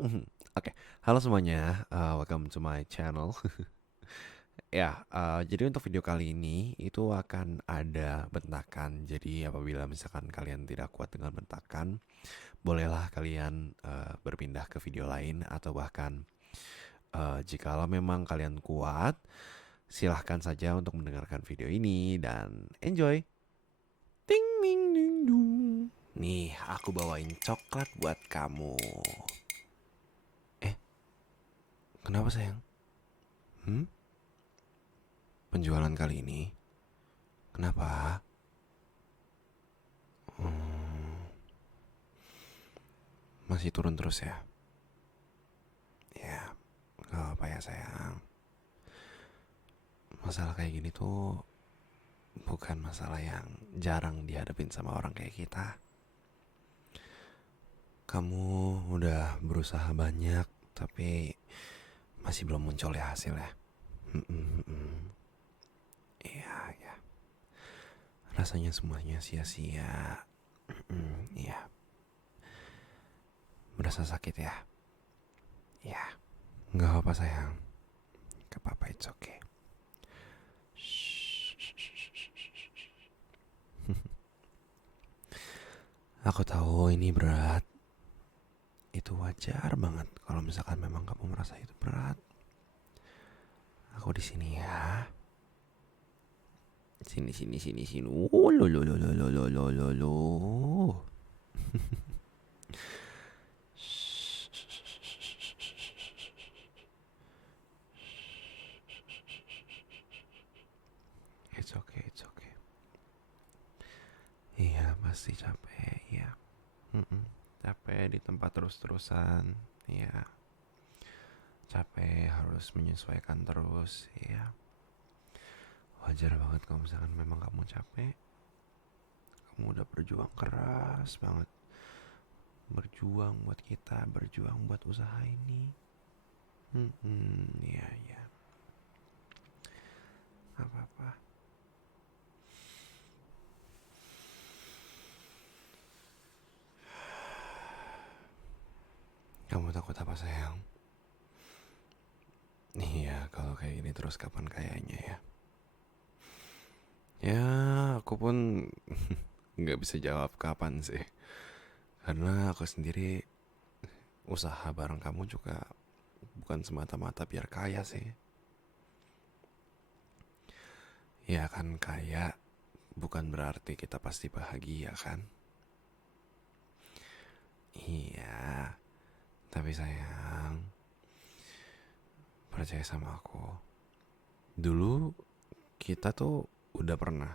Mhm. Oke, halo semuanya, welcome to my channel. Ya, jadi untuk video kali ini itu akan ada bentakan. Jadi apabila misalkan kalian tidak kuat dengan bentakan, bolehlah kalian berpindah ke video lain atau bahkan jikalau memang kalian kuat, silahkan saja untuk mendengarkan video ini dan enjoy. Ting ding ding dung. Nih, aku bawain coklat buat kamu. Eh, kenapa sayang? Hmm? Penjualan kali ini, kenapa? Hmm, masih turun terus ya? Ya, gak apa ya sayang. Masalah kayak gini tuh bukan masalah yang jarang dihadapin sama orang kayak kita. Kamu udah berusaha banyak, tapi masih belum muncul ya hasilnya. Iya, ya. Rasanya semuanya sia-sia. Iya, berasa sakit ya? Iya, gak apa sayang. Gak apa-apa, it's okay. Aku tahu ini berat. Itu wajar banget kalau misalkan memang kamu merasa itu berat. Aku di sini ya. Sini sini sini sini. Lo lo lo lo lo lo lo lo lo. It's okay, it's okay. Iya, pasti capek, ya. Capek di tempat terus-terusan. Iya. Capek harus menyesuaikan terus, ya. Wajar banget kalau misalkan memang kamu capek. Kamu udah berjuang keras banget. Berjuang buat kita, berjuang buat usaha ini. Iya, iya. Apa-apa. Kamu takut apa sayang? Iya, kalau kayak gini terus kapan kayaknya ya? Ya, aku pun nggak bisa jawab kapan sih. Karena aku sendiri usaha bareng kamu juga bukan semata-mata biar kaya sih. Ya kan kaya bukan berarti kita pasti bahagia kan? Iya, tapi sayang, percaya sama aku. Dulu kita tuh udah pernah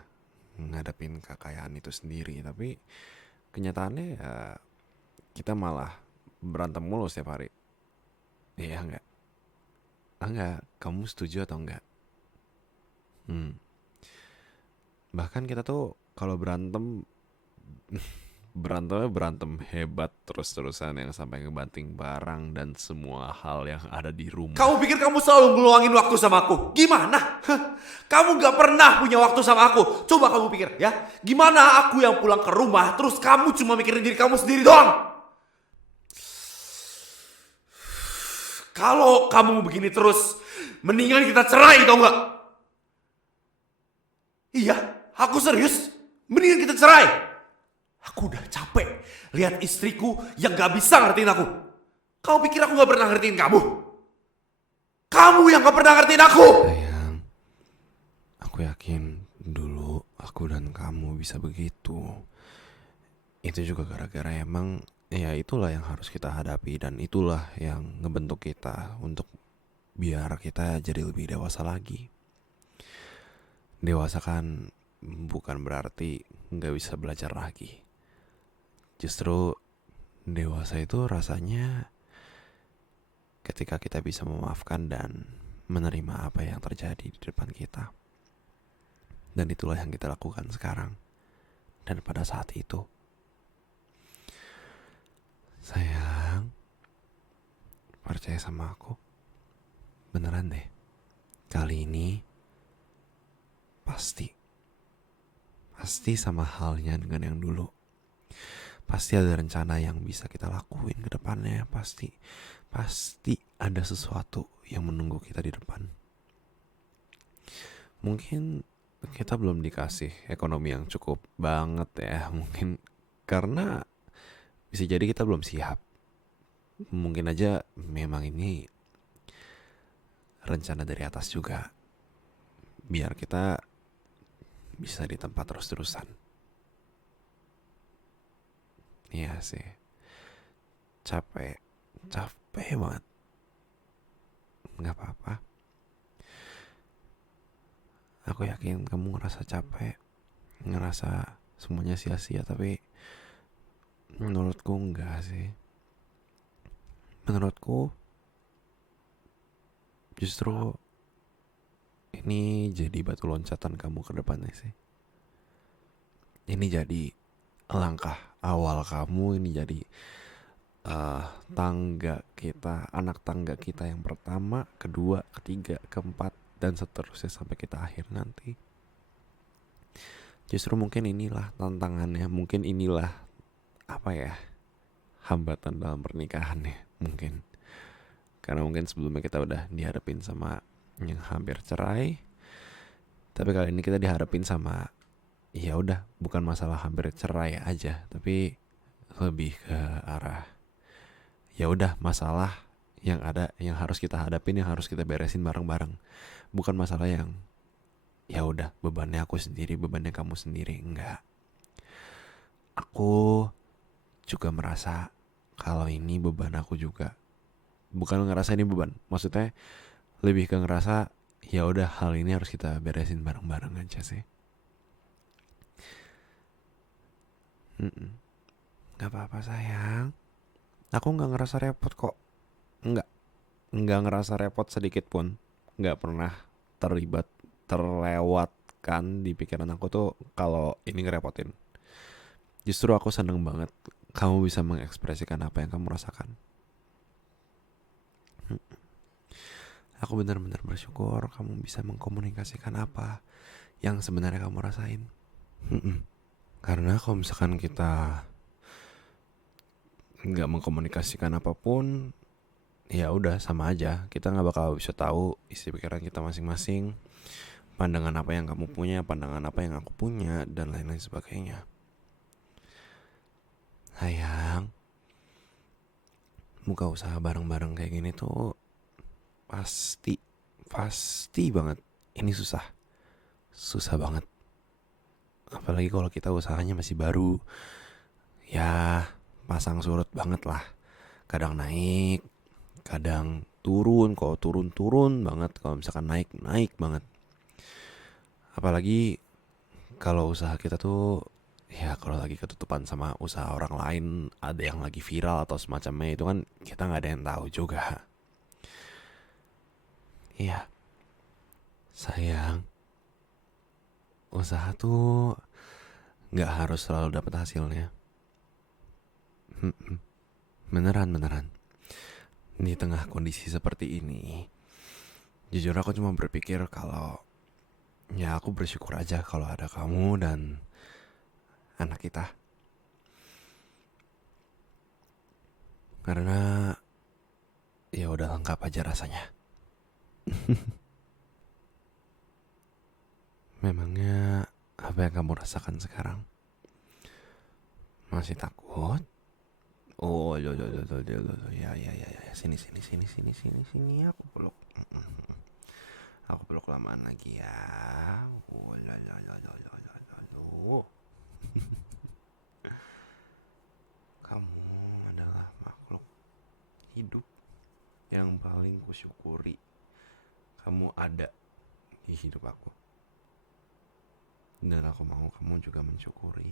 ngadepin kekayaan itu sendiri, tapi kenyataannya ya kita malah berantem mulu setiap hari. Iya enggak? Enggak, kamu setuju atau enggak? Hmm. Bahkan kita tuh kalau berantem berantemnya berantem hebat terus-terusan yang sampai ngebanting barang dan semua hal yang ada di rumah. Kamu pikir kamu selalu ngeluangin waktu sama aku? Gimana? Hah? Kamu gak pernah punya waktu sama aku. Coba kamu pikir ya. Gimana aku yang pulang ke rumah terus kamu cuma mikirin diri kamu sendiri doang? Kalau kamu begini terus, mendingan kita cerai tau gak? Iya, aku serius. Mendingan kita cerai. Aku udah capek lihat istriku yang gak bisa ngertiin aku. Kamu pikir aku gak pernah ngertiin kamu? Kamu yang gak pernah ngertiin aku. Sayang, aku yakin dulu aku dan kamu bisa begitu. Itu juga gara-gara emang ya itulah yang harus kita hadapi dan itulah yang ngebentuk kita untuk biar kita jadi lebih dewasa lagi. Dewasa kan bukan berarti nggak bisa belajar lagi. Justru dewasa itu rasanya ketika kita bisa memaafkan dan menerima apa yang terjadi di depan kita. Dan itulah yang kita lakukan sekarang. Dan pada saat itu, sayang, percaya sama aku. Beneran deh. Kali ini pasti sama halnya dengan yang dulu. Pasti ada rencana yang bisa kita lakuin ke depannya. Pasti ada sesuatu yang menunggu kita di depan. Mungkin kita belum dikasih ekonomi yang cukup banget ya. Mungkin karena bisa jadi kita belum siap. Mungkin aja memang ini rencana dari atas juga. Biar kita bisa di tempat terus-terusan. Iya sih. Capek. Capek banget. Gak apa-apa. Aku yakin kamu ngerasa capek. Ngerasa semuanya sia-sia. Tapi menurutku enggak sih. Menurutku justru ini jadi batu loncatan kamu ke depannya sih. Ini jadi langkah awal kamu. Ini jadi tangga kita, anak tangga kita yang pertama, kedua, ketiga, keempat, dan seterusnya sampai kita akhir nanti. Justru mungkin inilah tantangannya. Mungkin inilah hambatan dalam pernikahannya. Mungkin karena mungkin sebelumnya kita udah dihadapin sama yang hampir cerai, tapi kali ini kita dihadapin sama ya udah bukan masalah hampir cerai aja, tapi lebih ke arah ya udah masalah yang ada, yang harus kita hadapin, yang harus kita beresin bareng-bareng. Bukan masalah yang ya udah bebannya aku sendiri, bebannya kamu sendiri. Enggak. Aku juga merasa kalau ini beban aku juga. Bukan ngerasa ini beban, maksudnya lebih ke ngerasa ya udah hal ini harus kita beresin bareng-bareng aja sih. Gak apa-apa sayang. Aku gak ngerasa repot kok. Enggak. Enggak ngerasa repot sedikit pun. Enggak pernah terlewatkan di pikiran aku tuh kalau ini ngerepotin. Justru aku seneng banget kamu bisa mengekspresikan apa yang kamu rasakan. Aku benar-benar bersyukur kamu bisa mengkomunikasikan apa yang sebenarnya kamu rasain. Karena kalau misalkan kita nggak mengkomunikasikan apapun, ya udah sama aja. Kita nggak bakal bisa tahu isi pikiran kita masing-masing, pandangan apa yang kamu punya, pandangan apa yang aku punya, dan lain-lain sebagainya. Sayang, buka usaha bareng-bareng kayak gini tuh pasti banget ini susah banget. Apalagi kalau kita usahanya masih baru, ya pasang surut banget lah. Kadang naik, kadang turun. Kalau turun banget, kalau misalkan naik banget. Apalagi kalau usaha kita tuh ya kalau lagi ketutupan sama usaha orang lain, ada yang lagi viral atau semacamnya, itu kan kita nggak ada yang tahu juga. Iya sayang, usaha tuh nggak harus selalu dapat hasilnya. Beneran. Di tengah kondisi seperti ini, jujur aku cuma berpikir kalau ya aku bersyukur aja kalau ada kamu dan anak kita. Karena ya udah lengkap aja rasanya. Memangnya apa yang kamu rasakan sekarang? Masih takut? Oh, ya. Sini, aku peluk. Aku peluk lamaan lagi ya. Oh, la. Kamu adalah makhluk hidup yang paling kusyukuri. Kamu ada di hidup aku. Dan aku mau kamu juga mensyukuri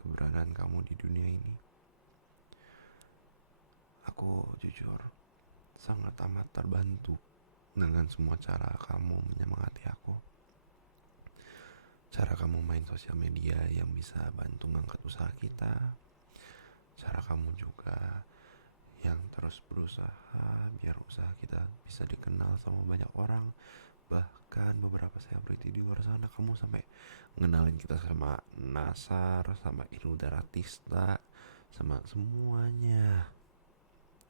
keberadaan kamu di dunia ini. Aku jujur sangat amat terbantu dengan semua cara kamu menyemangati aku. Cara kamu main sosial media yang bisa bantu ngangkat usaha kita. Cara kamu juga yang terus berusaha biar usaha kita bisa dikenal sama banyak orang. Bahkan beberapa selebriti di luar sana, kamu sampai ngenalin kita sama Nasar, sama Inul Daratista, sama semuanya.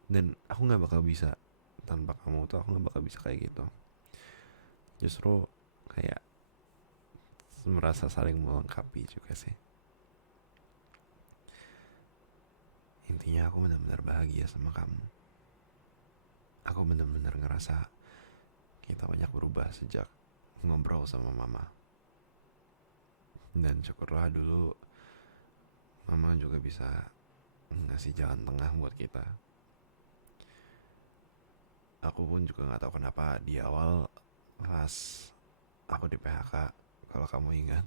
Dan aku nggak bakal bisa tanpa kamu tuh, aku nggak bakal bisa kayak gitu. Justru kayak merasa saling melengkapi juga sih. Intinya aku benar-benar bahagia sama kamu. Aku benar-benar ngerasa kita banyak berubah sejak ngobrol sama mama. Dan syukurlah dulu mama juga bisa ngasih jalan tengah buat kita. Aku pun juga nggak tahu kenapa di awal pas aku di PHK, kalau kamu ingat.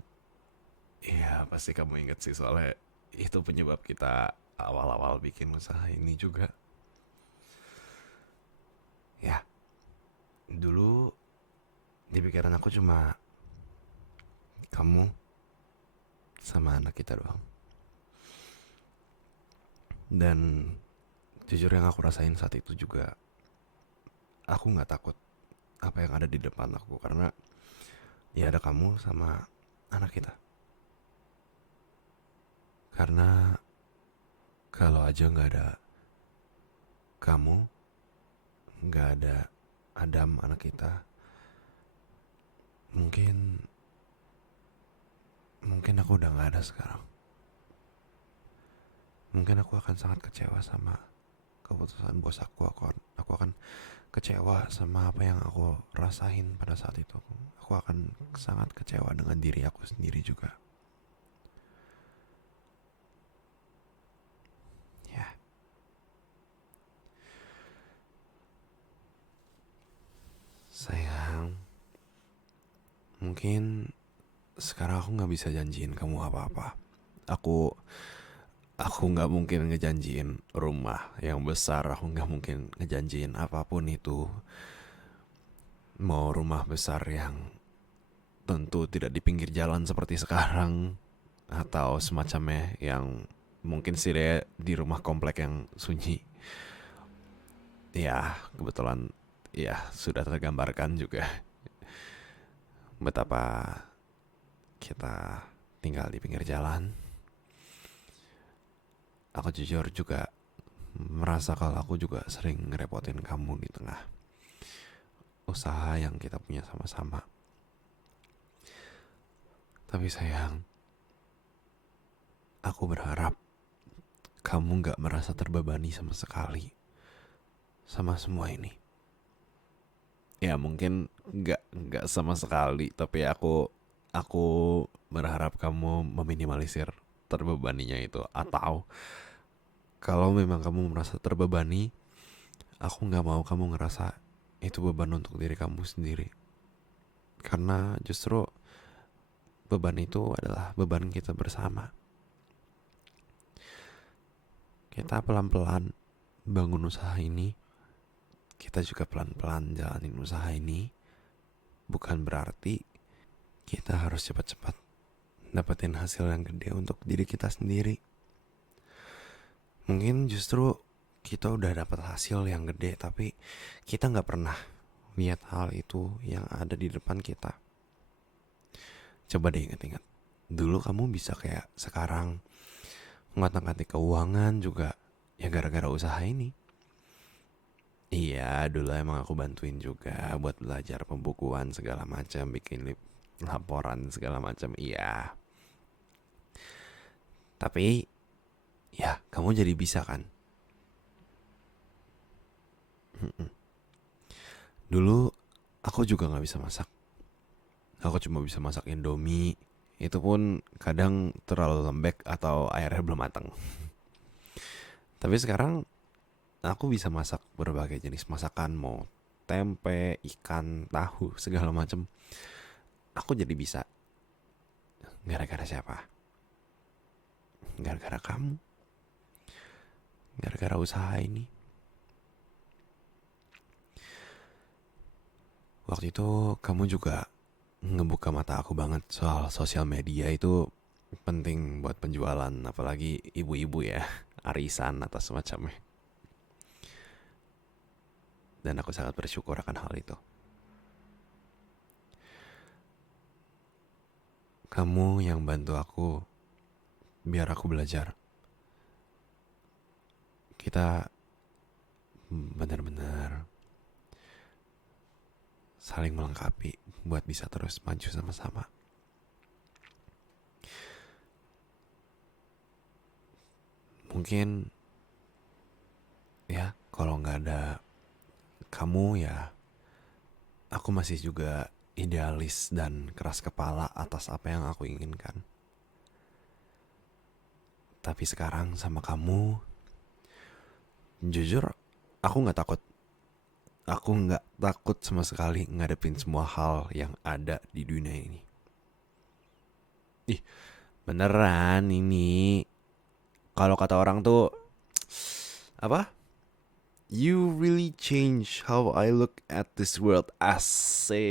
Iya pasti kamu ingat sih, soalnya itu penyebab kita awal-awal bikin usaha ini juga. Ya, dulu di pikiran aku cuma kamu sama anak kita doang. Dan jujur yang aku rasain saat itu juga, aku nggak takut apa yang ada di depan aku, karena ya ada kamu sama anak kita. Karena kalau aja nggak ada kamu, nggak ada Adam anak kita, mungkin mungkin aku udah nggak ada sekarang. Mungkin aku akan sangat kecewa sama keputusan bos aku. Aku akan kecewa sama apa yang aku rasain pada saat itu. Aku akan sangat kecewa dengan diri aku sendiri juga. Ya, sayang, mungkin sekarang aku nggak bisa janjiin kamu apa-apa. Aku aku nggak mungkin ngejanjiin rumah yang besar. Aku nggak mungkin ngejanjiin apapun itu. Mau rumah besar yang tentu tidak di pinggir jalan seperti sekarang, atau semacamnya yang mungkin sih dia di rumah komplek yang sunyi. Ya, kebetulan ya sudah tergambarkan juga betapa kita tinggal di pinggir jalan. Aku jujur juga merasa kalau aku juga sering ngerepotin kamu di tengah usaha yang kita punya sama-sama. Tapi sayang, aku berharap kamu gak merasa terbebani sama sekali sama semua ini. Ya mungkin gak sama sekali, tapi aku berharap kamu meminimalisir terbebaninya itu. Atau kalau memang kamu merasa terbebani, aku gak mau kamu ngerasa itu beban untuk diri kamu sendiri. Karena justru beban itu adalah beban kita bersama. Kita pelan-pelan bangun usaha ini, kita juga pelan-pelan jalanin usaha ini. Bukan berarti kita harus cepat-cepat dapetin hasil yang gede untuk diri kita sendiri. Mungkin justru kita udah dapat hasil yang gede, tapi kita gak pernah lihat hal itu yang ada di depan kita. Coba deh ingat-ingat, dulu kamu bisa kayak sekarang ngotak-ngatik keuangan juga ya gara-gara usaha ini. Iya, dulu emang aku bantuin juga buat belajar pembukuan segala macam, bikin laporan segala macam. Iya. Tapi ya kamu jadi bisa kan? Dulu aku juga nggak bisa masak. Aku cuma bisa masak Indomie. Itu pun kadang terlalu lembek atau airnya belum matang. Tapi sekarang aku bisa masak berbagai jenis masakan, mau tempe, ikan, tahu, segala macam. Aku jadi bisa. Gara-gara siapa? Gara-gara kamu. Gara-gara usaha ini. Waktu itu kamu juga ngebuka mata aku banget soal sosial media itu penting buat penjualan, apalagi ibu-ibu ya, arisan atau semacamnya. Dan aku sangat bersyukur akan hal itu. Kamu yang bantu aku biar aku belajar. kita benar-benar saling melengkapi buat bisa terus maju sama-sama. Mungkin ya kalau nggak ada kamu ya aku masih juga idealis dan keras kepala atas apa yang aku inginkan. Tapi sekarang sama kamu, jujur aku nggak takut. Aku nggak takut sama sekali ngadepin semua hal yang ada di dunia ini. Ih, beneran ini. Kalau kata orang tuh apa? You really change how I look at this world. Asik.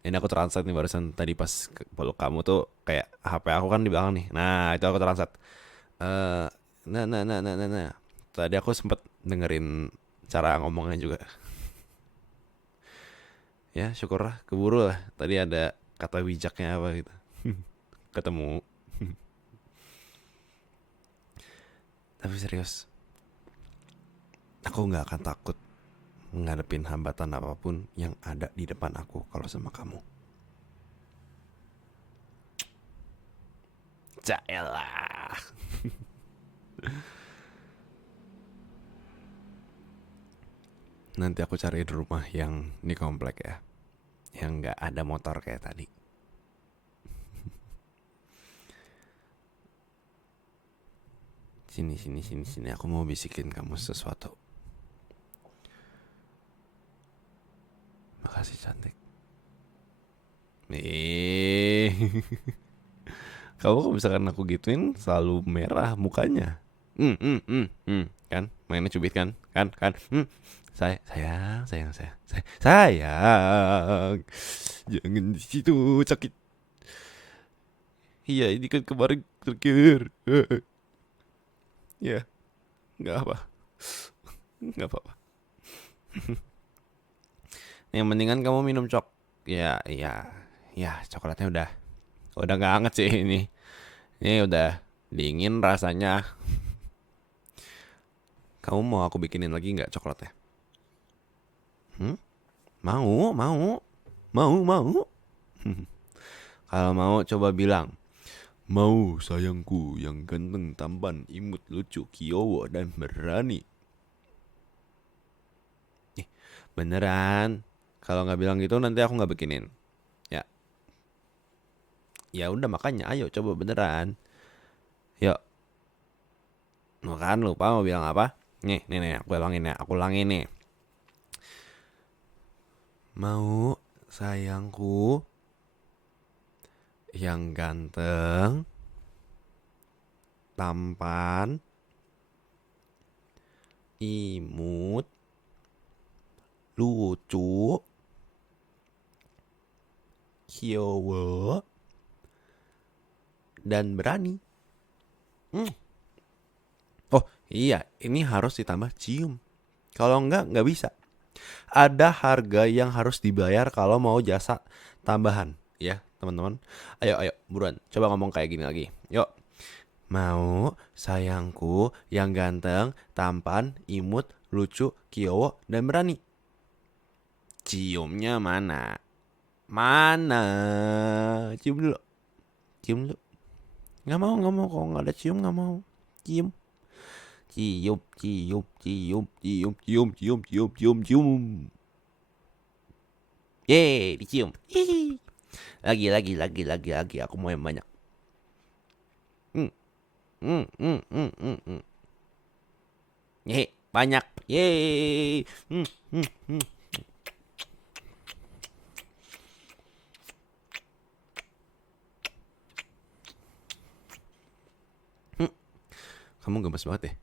Ini aku translate nih barusan tadi pas peluk kamu tuh kayak HP aku kan di belakang nih. Nah itu aku translate. Eh, nah. Tadi aku sempet dengerin cara ngomongnya juga. Ya syukurlah keburu lah. Tadi ada kata bijaknya apa gitu. Ketemu. Tapi serius, aku nggak akan takut ngadepin hambatan apapun yang ada di depan aku kalau sama kamu. Jaelah. Nanti aku cari di rumah yang di komplek ya, yang nggak ada motor kayak tadi. Sini. Aku mau bisikin kamu sesuatu. Makasih cantik. Kamu kalau misalkan aku gituin selalu merah mukanya. Kan mainnya cubit kan. Sayang. Jangan di situ sakit. Iya ini kan kemarin terkir. Ya nggak apa-apa. Yang mendingan kamu minum ya coklatnya udah nggak anget sih ini udah dingin rasanya. Kamu mau aku bikinin lagi nggak coklatnya? Mau. Kalau mau coba bilang. Mau sayangku yang ganteng, tampan, imut, lucu, kiowo, dan berani. Beneran. Kalau nggak bilang gitu nanti aku nggak bikinin. Ya, ya udah makanya ayo coba beneran. Yuk. Makan lupa mau bilang apa? Nih, aku ulangin nih. Mau sayangku yang ganteng, tampan, imut, lucu, kiowo, dan berani. Oh iya, ini harus ditambah cium. Kalau nggak bisa. Ada harga yang harus dibayar kalau mau jasa tambahan. Ya teman-teman. Ayo buruan. Coba ngomong kayak gini lagi. Yuk. Mau sayangku yang ganteng, tampan, imut, lucu, kiowo, dan berani. Ciumnya mana? Mana? Cium dulu. Nggak mau. Kalau nggak ada cium nggak mau. Cium. Cium. Yeay, dicium. Hihi. Lagi. Aku mau yang banyak. Hmm, hmm. Yeay, banyak. Yeay. Hmm. Kamu gemes banget deh.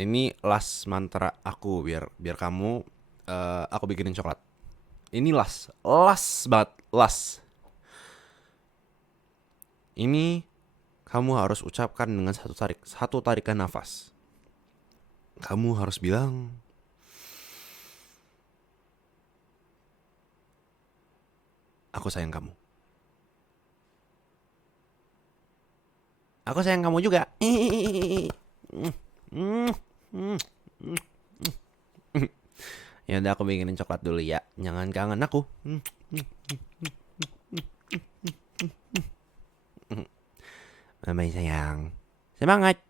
Ini last mantra aku biar kamu aku bikinin coklat. Ini last banget, last. Ini kamu harus ucapkan dengan satu tarikan nafas. Kamu harus bilang, aku sayang kamu. Aku sayang kamu juga. Ya udah aku bikinin coklat dulu ya. Jangan kangen aku. Bye bye sayang. Semangat.